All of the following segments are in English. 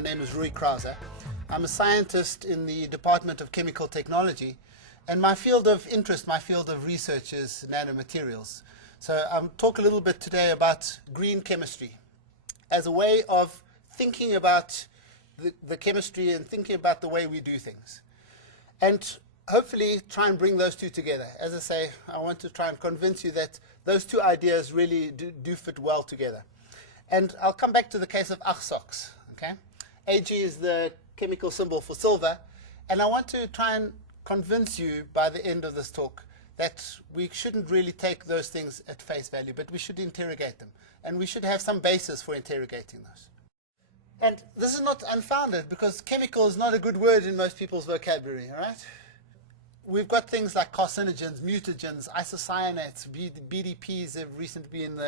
My name is Krause. I'm a scientist in the Department of Chemical Technology, and my field of interest, my field of research is nanomaterials. So I'll talk a little bit today about green chemistry as a way of thinking about the chemistry and thinking about the way we do things. And hopefully try and bring those two together. As I say, I want to try and convince you that those two ideas really do fit well together. And I'll come back to the case of Achsox. Okay? Ag is the chemical symbol for silver, and I want to try and convince you by the end of this talk that we shouldn't really take those things at face value, but we should interrogate them, and we should have some basis for interrogating those. And this is not unfounded, because chemical is not a good word in most people's vocabulary, all right? We've got things like carcinogens, mutagens, isocyanates, BDPs have recently been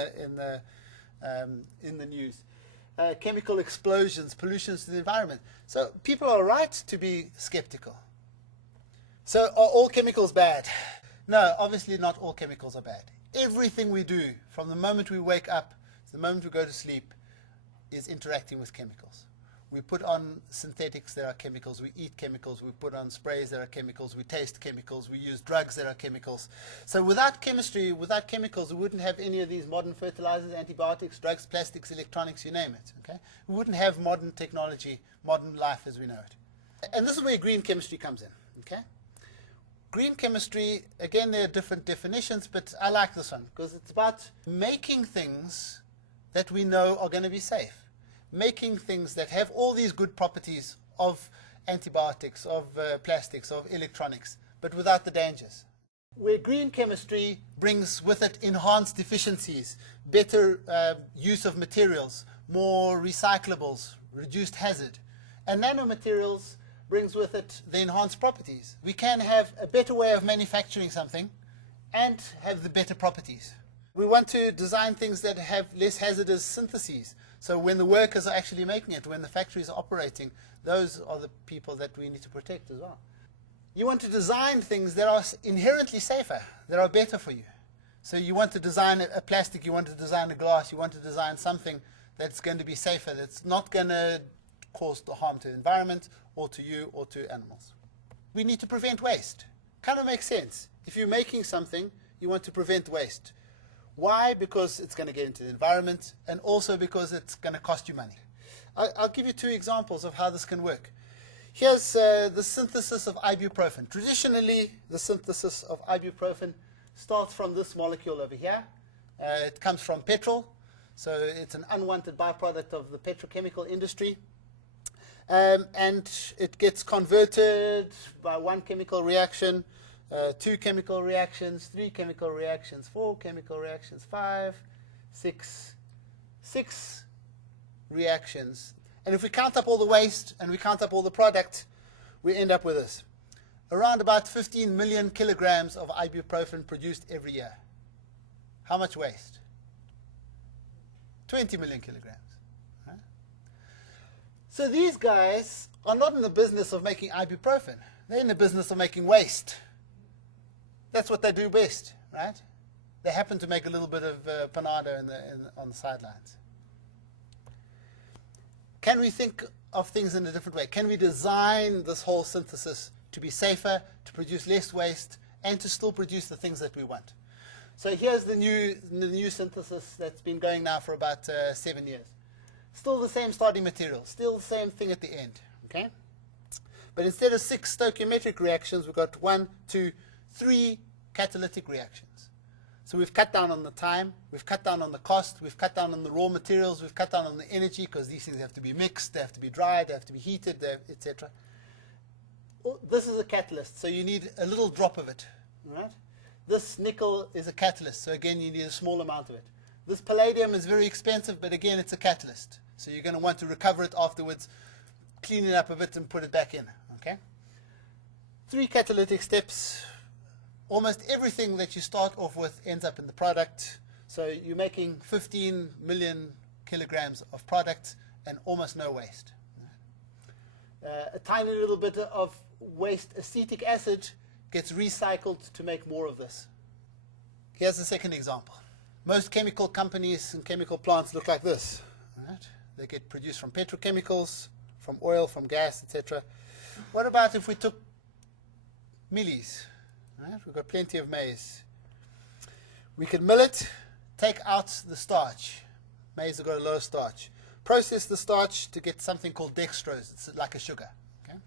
in the news. Chemical explosions, pollutions to the environment. So people are right to be skeptical. So are all chemicals bad? No, obviously not all chemicals are bad. Everything we do, from the moment we wake up to the moment we go to sleep, is interacting with chemicals. We put on synthetics that are chemicals, we eat chemicals, we put on sprays that are chemicals, we taste chemicals, we use drugs that are chemicals. So without chemistry, without chemicals, we wouldn't have any of these modern fertilizers, antibiotics, drugs, plastics, electronics, you name it. Okay? We wouldn't have modern technology, modern life as we know it. And this is where green chemistry comes in. Okay? Green chemistry, again, there are different definitions, but I like this one because it's about making things that we know are going to be safe. Making things that have all these good properties of antibiotics, of plastics, of electronics, but without the dangers. Where green chemistry brings with it enhanced efficiencies, better use of materials, more recyclables, reduced hazard. And nanomaterials brings with it the enhanced properties. We can have a better way of manufacturing something and have the better properties. We want to design things that have less hazardous syntheses. So when the workers are actually making it, when the factories are operating, those are the people that we need to protect as well. You want to design things that are inherently safer, that are better for you. So you want to design a plastic, you want to design a glass, you want to design something that's going to be safer, that's not going to cause the harm to the environment or to you or to animals. We need to prevent waste. Kind of makes sense. If you're making something, you want to prevent waste. Why? Because it's going to get into the environment, and also because it's going to cost you money. I'll give you two examples of how this can work. Here's the synthesis of ibuprofen. Traditionally, the synthesis of ibuprofen starts from this molecule over here. It comes from petrol, so it's an unwanted byproduct of the petrochemical industry. And it gets converted by one chemical reaction, 2 chemical reactions, 3 chemical reactions, 4 chemical reactions, 5, 6 reactions. And if we count up all the waste and we count up all the product, we end up with this. Around about 15 million kilograms of ibuprofen produced every year. How much waste? 20 million kilograms. Right? So these guys are not in the business of making ibuprofen. They're in the business of making waste. That's what they do best, right? They happen to make a little bit of panado on the sidelines. Can we think of things in a different way? Can we design this whole synthesis to be safer, to produce less waste, and to still produce the things that we want? So here's the new synthesis that's been going now for about 7 years. Still the same starting material, still the same thing at the end, okay? But instead of 6 stoichiometric reactions, we've got 1, 2, 3 catalytic reactions. So we've cut down on the time, we've cut down on the cost, we've cut down on the raw materials, we've cut down on the energy, because these things have to be mixed, they have to be dried, they have to be heated, etc. This is a catalyst, so you need a little drop of it. Right? This nickel is a catalyst, so again you need a small amount of it. This palladium is very expensive, but again it's a catalyst. So you're going to want to recover it afterwards, clean it up a bit and put it back in. Okay? 3 catalytic steps. Almost everything that you start off with ends up in the product. So you're making 15 million kilograms of product and almost no waste. A tiny little bit of waste acetic acid gets recycled to make more of this. Here's the second example. Most chemical companies and chemical plants look like this. Right? They get produced from petrochemicals, from oil, from gas, etc. What about if we took mealies? Right? We've got plenty of maize. We can mill it, take out the starch. Maize has got a lot of starch. Process the starch to get something called dextrose. It's like a sugar. Okay?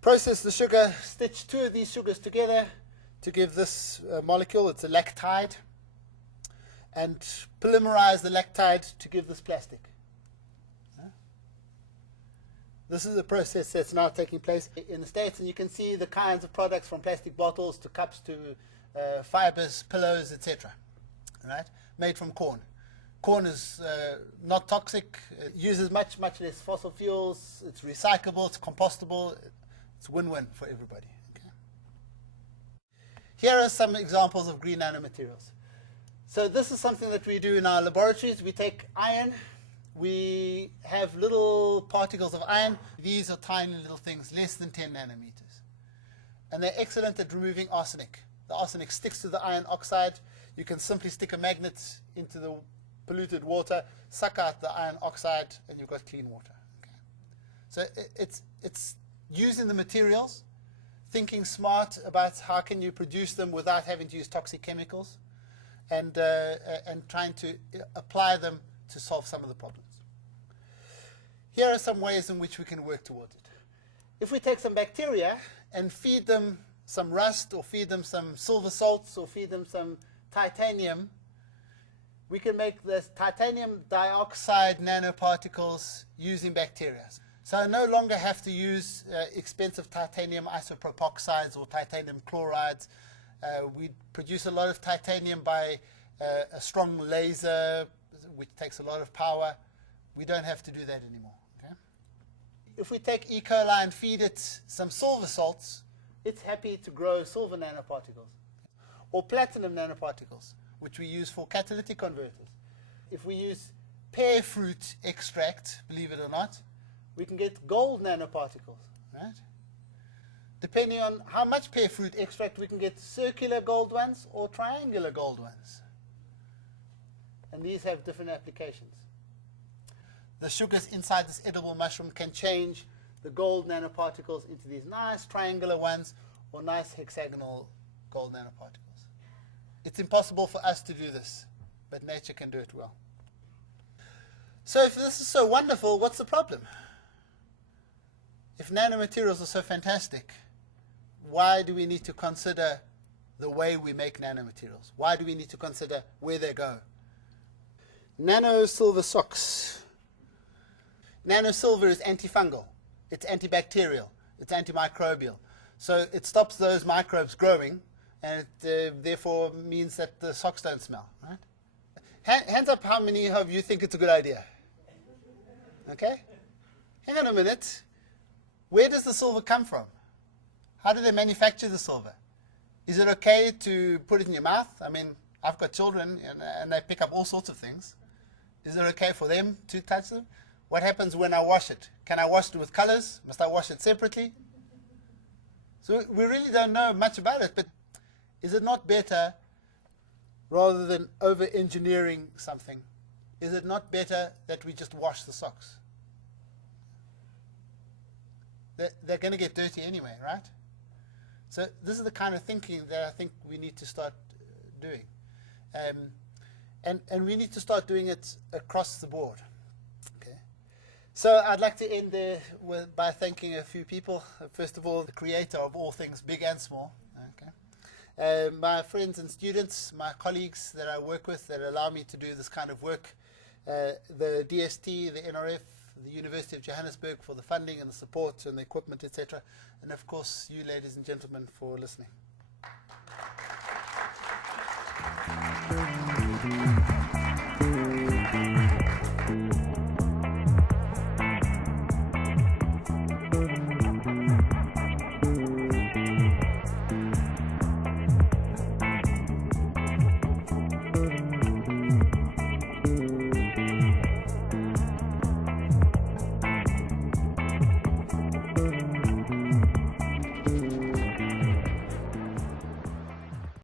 Process the sugar, stitch two of these sugars together to give this molecule. It's a lactide. And polymerize the lactide to give this plastic. This is a process that's now taking place in the States, and you can see the kinds of products from plastic bottles to cups to fibers, pillows, etc. Right? Made from corn. Corn is not toxic. It uses much less fossil fuels. It's recyclable. It's compostable. It's win-win for everybody. Okay? Here are some examples of green nanomaterials. So this is something that we do in our laboratories. We take iron. We have little particles of iron. These are tiny little things, less than 10 nanometers. And they're excellent at removing arsenic. The arsenic sticks to the iron oxide. You can simply stick a magnet into the polluted water, suck out the iron oxide, and you've got clean water. Okay. So it's using the materials, thinking smart about how can you produce them without having to use toxic chemicals, and trying to apply them to solve some of the problems. Here are some ways in which we can work towards it. If we take some bacteria and feed them some rust, or feed them some silver salts, or feed them some titanium, we can make this titanium dioxide nanoparticles using bacteria. So I no longer have to use expensive titanium isopropoxides or titanium chlorides. We produce a lot of titanium by a strong laser, which takes a lot of power. We don't have to do that anymore. Okay? If we take E. coli and feed it some silver salts, it's happy to grow silver nanoparticles. Or platinum nanoparticles, which we use for catalytic converters. If we use pear fruit extract, believe it or not, we can get gold nanoparticles. Right? Depending on how much pear fruit extract, we can get circular gold ones or triangular gold ones. And these have different applications. The sugars inside this edible mushroom can change the gold nanoparticles into these nice triangular ones or nice hexagonal gold nanoparticles. It's impossible for us to do this, but nature can do it well. So if this is so wonderful, what's the problem? If nanomaterials are so fantastic, why do we need to consider the way we make nanomaterials? Why do we need to consider where they go? Nano silver socks. Nano silver is antifungal. It's antibacterial. It's antimicrobial. So it stops those microbes growing, and it therefore means that the socks don't smell. Right? Hands up how many of you think it's a good idea? Okay? Hang on a minute. Where does the silver come from? How do they manufacture the silver? Is it okay to put it in your mouth? I mean, I've got children, and they pick up all sorts of things. Is it okay for them to touch them? What happens when I wash it? Can I wash it with colors? Must I wash it separately? So we really don't know much about it, but is it not better, rather than over-engineering something, is it not better that we just wash the socks? They're going to get dirty anyway, right? So this is the kind of thinking that I think we need to start doing. And we need to start doing it across the board. Okay. So I'd like to end there by thanking a few people. First of all, the creator of all things big and small. Okay. My friends and students, my colleagues that I work with that allow me to do this kind of work. The DST, the NRF, the University of Johannesburg for the funding and the support and the equipment, etc. And of course, you ladies and gentlemen for listening.